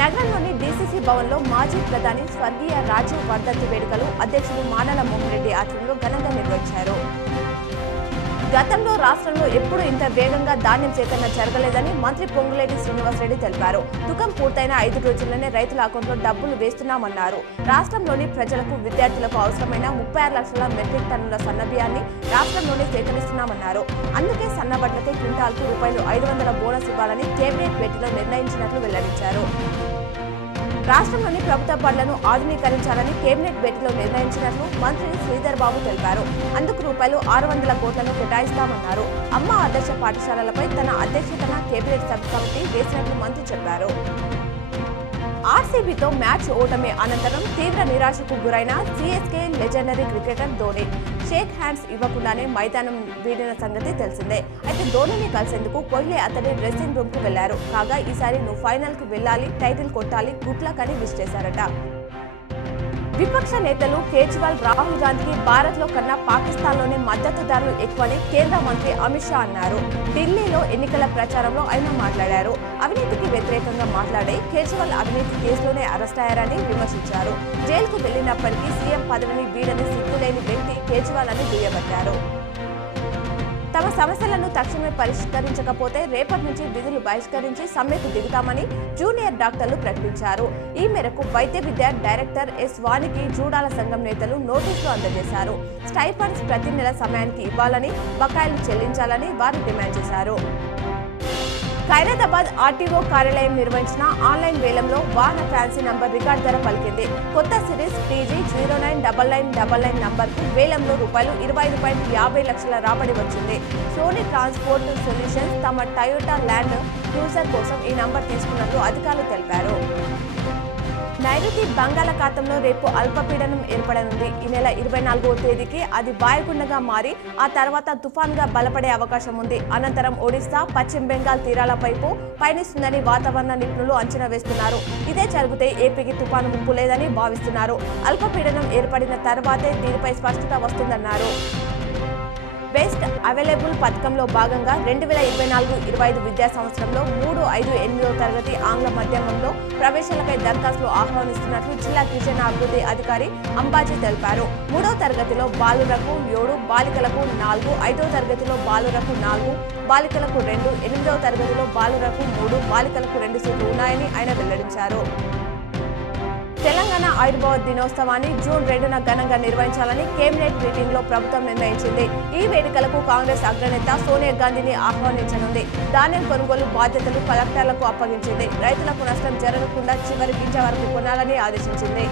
నగరంలోని డీసీసీ భవన్లో మాజీ ప్రధాని స్వర్గీయ రాజీవ్ వర్ధంతి వేడుకలు అధ్యక్షుడు మానల మోహన్ రెడ్డి ఆధ్వర్యంలో ఘనంగా నిర్వహించారు. గతంలో రాష్ట్రంలో ఎప్పుడూ ఇంత వేగంగా ధాన్యం సేకరణ జరగలేదని మంత్రి పొంగులేటి శ్రీనివాసరెడ్డి తెలిపారు. తుకం పూర్తయిన 5 రోజుల్లోనే రైతుల అకౌంట్లో డబ్బులు వేస్తున్నామన్నారు. రాష్ట్రంలోని ప్రజలకు, విద్యార్థులకు అవసరమైన 36 లక్షల మెట్రిక్ టన్నుల సన్నబియ్యాన్ని రాష్ట్రంలోనే సేకరిస్తున్నామన్నారు. అందుకే సన్నబడ్లకే క్వింటాల్కు ₹500 బోనస్ ఇవ్వాలని కేబినెట్ భేటీలో నిర్ణయించినట్లు వెల్లడించారు. రాష్ట్రంలోని ప్రభుత్వ బడులను ఆధునీకరించాలని కేబినెట్ భేటీలో నిర్ణయించినట్లు మంత్రి శ్రీధర్ బాబు తెలిపారు. అందుకు ₹600 కోట్లను కేటాయిస్తామన్నారు. అమ్మ ఆదర్శ పాఠశాలలపై తన అధ్యక్షతన కేబినెట్ సబ్ కమిటీ వేసినట్లు మంత్రి చెప్పారు. ఆర్సీబీతో మ్యాచ్ ఓటమి అనంతరం తీవ్ర నిరాశకు గురైన CSK legendary cricketer Dhoni shake hands ఇవ్వకుండానే మైదానం వీడిన సంగతి తెలిసిందే. అయితే ధోనిని కలిసేందుకు కోహ్లీ అతడి డ్రెస్సింగ్ రూమ్ కు వెళ్లారు. కాగా ఈసారి నువ్వు ఫైనల్ కు వెళ్లాలి, టైటిల్ కొట్టాలి, గుడ్ లక్ అని విష్ చేశారట. విపక్ష నేతలు కేజ్రీవాల్, రాహుల్ గాంధీకి భారత్లో కన్నా పాకిస్తాన్లోనే మద్దతుదారులు ఎక్కువని కేంద్ర మంత్రి అమిత్ షా అన్నారు. ఢిల్లీలో ఎన్నికల ప్రచారంలో ఆయన మాట్లాడారు. అవినీతికి వ్యతిరేకంగా మాట్లాడి కేజ్రీవాల్ అవినీతి కేసులోనే అరెస్ట్ అయ్యారని విమర్శించారు. జైలుకు వెళ్లినప్పటికీ సీఎం పదవిని వీడని సిగ్గులేని వ్యక్తి కేజ్రీవాల్ అని దుయ్యబట్టారు. తమ సమస్యలను తక్షణమే పరిష్కరించకపోతే రేపటి నుంచి విధులు బహిష్కరించి సమ్మెకు దిగుతామని జూనియర్ డాక్టర్లు ప్రకటించారు. ఈ మేరకు వైద్య విద్య డైరెక్టర్ ఎస్ వానికి జూడాల సంఘం నేతలు నోటీసులు అందజేశారు. స్టైఫండ్స్ ప్రతి నెల సమయానికి ఇవ్వాలని, బకాయిలు చెల్లించాలని వారు డిమాండ్ చేశారు. ఖైరతాబాద్ ఆర్టీఓ కార్యాలయం నిర్వహించిన ఆన్లైన్ వేలంలో వాహన ఫ్యాన్సీ నంబర్ రికార్డు ధర పలికింది. కొత్త సిరీస్ TG 099999 నంబర్కు వేలంలో ₹25.50 లక్షల రాబడి వచ్చింది. సోనీ ట్రాన్స్పోర్ట్ సొల్యూషన్స్ తమ టయోటా ల్యాండ్ క్రూజర్ కోసం ఈ నంబర్ తీసుకున్నట్లు అధికారులు తెలిపారు. నైరుతి బంగాళాఖాతంలో రేపు అల్పపీడనం ఏర్పడనుంది. ఈ నెల 24వ తేదీకి అది వాయుగుండంగా మారి ఆ తర్వాత తుఫాన్గా బలపడే అవకాశం ఉంది. అనంతరం ఒడిశా, పశ్చిమ బెంగాల్ తీరాల వైపు పయనిస్తుందని వాతావరణ నిపుణులు అంచనా వేస్తున్నారు. ఇదే జరిగితే ఏపీకి తుఫాను ముప్పు లేదని భావిస్తున్నారు. అల్పపీడనం ఏర్పడిన తర్వాతే దీనిపై స్పష్టత వస్తుందన్నారు. బెస్ట్ అవైలబుల్ పథకంలో భాగంగా 2024-25 విద్యా సంవత్సరంలో 3, 5, 8వ తరగతి ఆంగ్ల మాధ్యమంలో ప్రవేశాలపై దరఖాస్తులు ఆహ్వానిస్తున్నట్లు జిల్లా గిరిజన అభివృద్ధి అధికారి అంబాజీ తెలిపారు. 3వ తరగతిలో బాలురకు 7, బాలికలకు 4, 5వ తరగతిలో బాలురకు 4, బాలికలకు 2, 8వ తరగతిలో బాలురకు 3, బాలికలకు 2 సీట్లు ఉన్నాయని ఆయన వెల్లడించారు. తెలంగాణ ఆవిర్భావ దినోత్సవాన్ని జూన్ 2న ఘనంగా నిర్వహించాలని కేబినెట్ మీటింగ్ లో ప్రభుత్వం నిర్ణయించింది. ఈ వేడుకలకు కాంగ్రెస్ అగ్రనేత సోనియా గాంధీని ఆహ్వానించనుంది. ధాన్యం కొనుగోలు బాధ్యతలు కలెక్టర్లకు అప్పగించింది. రైతులకు నష్టం జరగకుండా చివరి గింజ వరకు కొనాలని ఆదేశించింది.